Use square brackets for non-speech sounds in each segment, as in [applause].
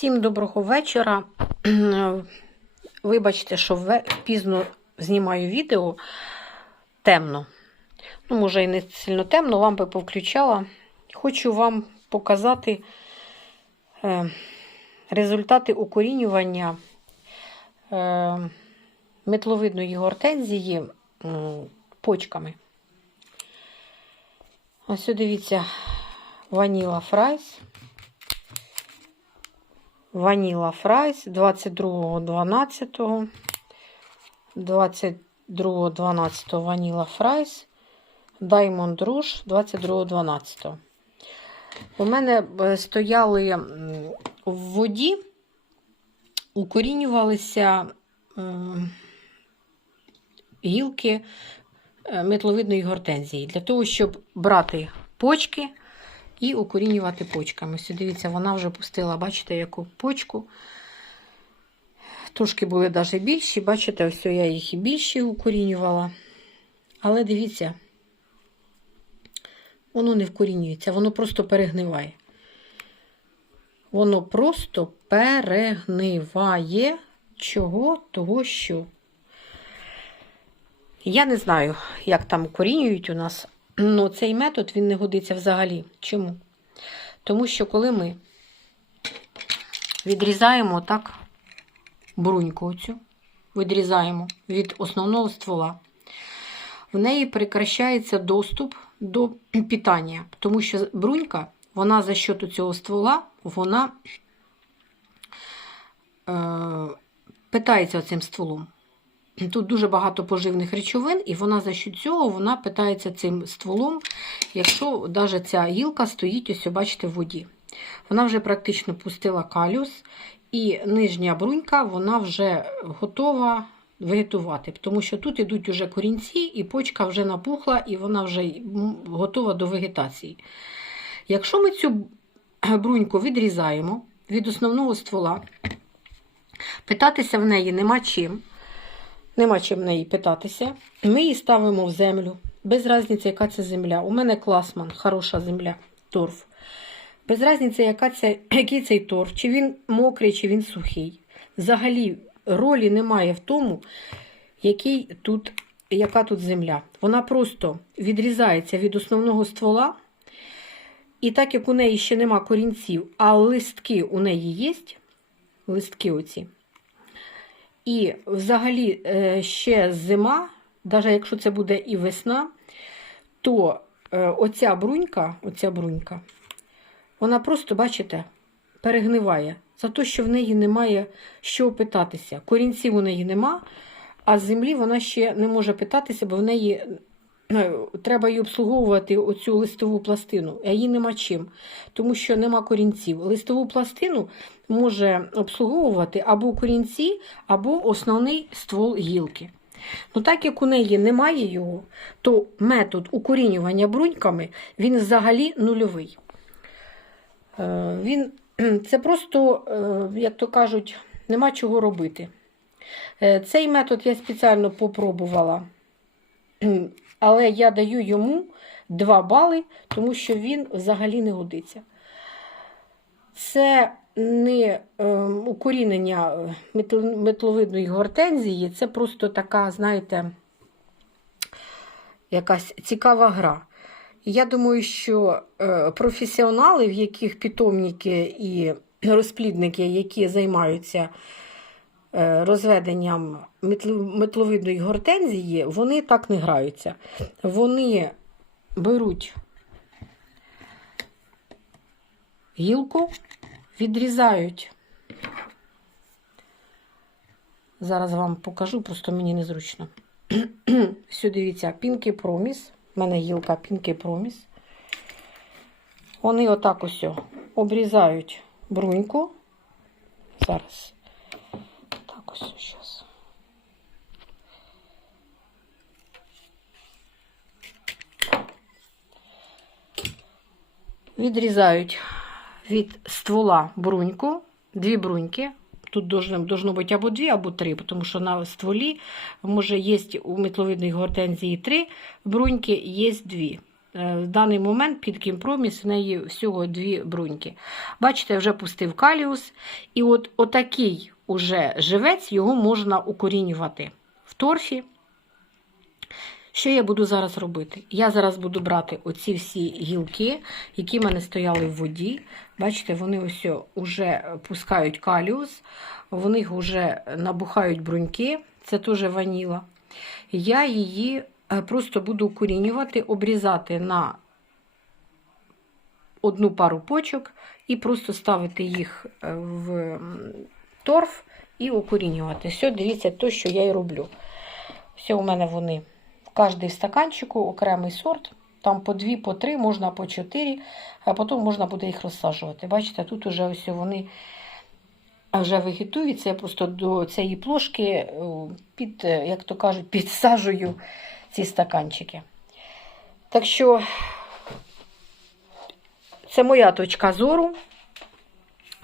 Всім доброго вечора. [clears throat] Вибачте, що пізно знімаю відео темно. Ну, може, і не сильно темно, лампи повключала. Хочу вам показати е, результати укорінювання е, метловидної гортензії почками. Ось дивіться, ваніла фрайс. Ваніла Фрайс 22.12. 22.12 Ваніла Фрайс. Даймонд Руш 22.12. У мене е, стояли в воді, укорінювалися гілки е, метловидної гортензії. Для того, щоб брати почки і укорінювати почками. Ось дивіться, вона вже пустила, бачите, яку почку. Трошки були навіть більші, бачите, ось я їх і більші укорінювала. Але дивіться, воно не вкорінюється, воно просто перегниває. Воно просто перегниває чого, того, що. Я не знаю, як там укорінюють у нас. Ну, цей метод він не годиться взагалі. Чому? Тому що коли ми відрізаємо так бруньку оцю, відрізаємо від основного ствола, в неї прекращається доступ до питання, тому що брунька, вона за счет цього ствола, вона е, питається цим стволом. Тут дуже багато поживних речовин, і вона за що цього вона питається цим стволом, якщо навіть ця гілка стоїть, ось, бачите, в воді. Вона вже практично пустила калюс, і нижня брунька вона вже готова вегетувати, тому що тут йдуть уже корінці, і почка вже напухла, і вона вже готова до вегетації. Якщо ми цю бруньку відрізаємо від основного ствола, питатися в неї нема чим. Нема чим неї питатися. Ми її ставимо в землю. Без різниці, яка це земля. У мене класман, хороша земля, торф. Без різниці, яка це, [clears throat] який цей торф, чи він мокрий, чи він сухий. Взагалі ролі немає в тому, який тут, яка тут земля. Вона просто відрізається від основного ствола. І так як у неї ще нема корінців, а листки у неї є, листки оці. І взагалі е, ще зима, навіть якщо це буде і весна, то е, оця брунька, оця брунька, вона просто, бачите, перегниває за те, що в неї немає що питатися. Корінців у неї нема, а з землі вона ще не може питатися, бо в неї треба її обслуговувати оцю листову пластину, а її нема чим, тому що нема корінців. Листову пластину може обслуговувати або корінці, або основний ствол гілки. Ну, так як у неї немає його, то метод укорінювання бруньками він взагалі нульовий. Е, Він, [clears throat] це просто, е, як то кажуть, нема чого робити. Е, Цей метод я спеціально попробувала, але я даю йому 2 бали, тому що він взагалі не годиться. Це не е, укорінення е, метловидної гортензії, це просто така, знаєте, якась цікава гра. Я думаю, що е, професіонали, в яких питомники і розплідники, які займаються розведенням метл- метловидної гортензії, вони так не граються. Вони беруть гілку, відрізають. Зараз вам покажу, просто мені незручно. [clears throat] Сюди дивіться, пінки проміс. У мене гілка пінки проміс. Вони отак ось обрізають бруньку. Зараз. Ось зараз. Відрізають від ствола бруньку, дві бруньки. Тут должно, бути або дві, або три, тому що на стволі може є у метловидної гортензії три бруньки, є дві. Е, В даний момент під кімпроміс в неї всього дві бруньки. Бачите, вже пустив каліус. І от отакий уже живець його можна укорінювати в торфі. Що я буду зараз робити? Я зараз буду брати оці всі гілки, які в мене стояли в воді. Бачите, вони ось вже пускають каліус, в них вже набухають бруньки, це теж ваніла. Я її е, просто буду укорінювати, обрізати на одну пару почок і просто ставити їх е, в торф і укорінювати. Все, дивіться, то, що я і роблю. Все, у мене вони. В стаканчику окремий сорт. Там по дві, по три, можна по чотири, а потім можна буде їх розсаджувати. Бачите, тут уже ось вони вже вегетуються. Я просто до цієї плошки е, під, е, як то кажуть, [laughs] підсаджую ці стаканчики. Так що це моя точка зору,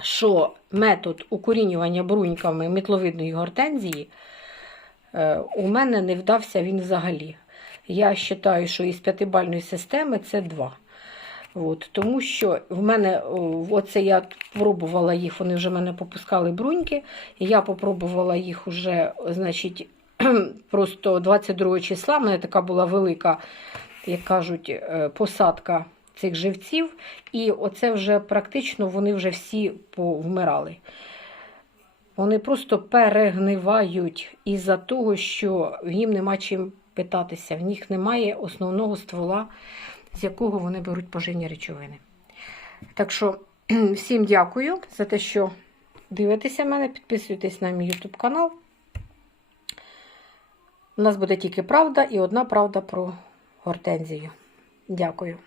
що метод укорінювання бруньками мітловидної гортензії е, у мене не вдався він взагалі. Я вважаю, що із п'ятибальної системи це два. От, тому що в мене оце я пробувала їх, вони вже в мене попускали бруньки. Я попробувала їх уже, значить, [clears throat] просто 22 числа. У мене така була велика, як кажуть, е, посадка цих живців. І оце вже практично вони вже всі повмирали. Вони просто перегнивають із-за того, що їм нема чим питатися. В них немає основного ствола, з якого вони беруть поживні речовини. Так що всім дякую за те, що дивитеся мене, підписуйтесь на мій YouTube канал. У нас буде тільки правда і одна правда про гортензію. Дякую.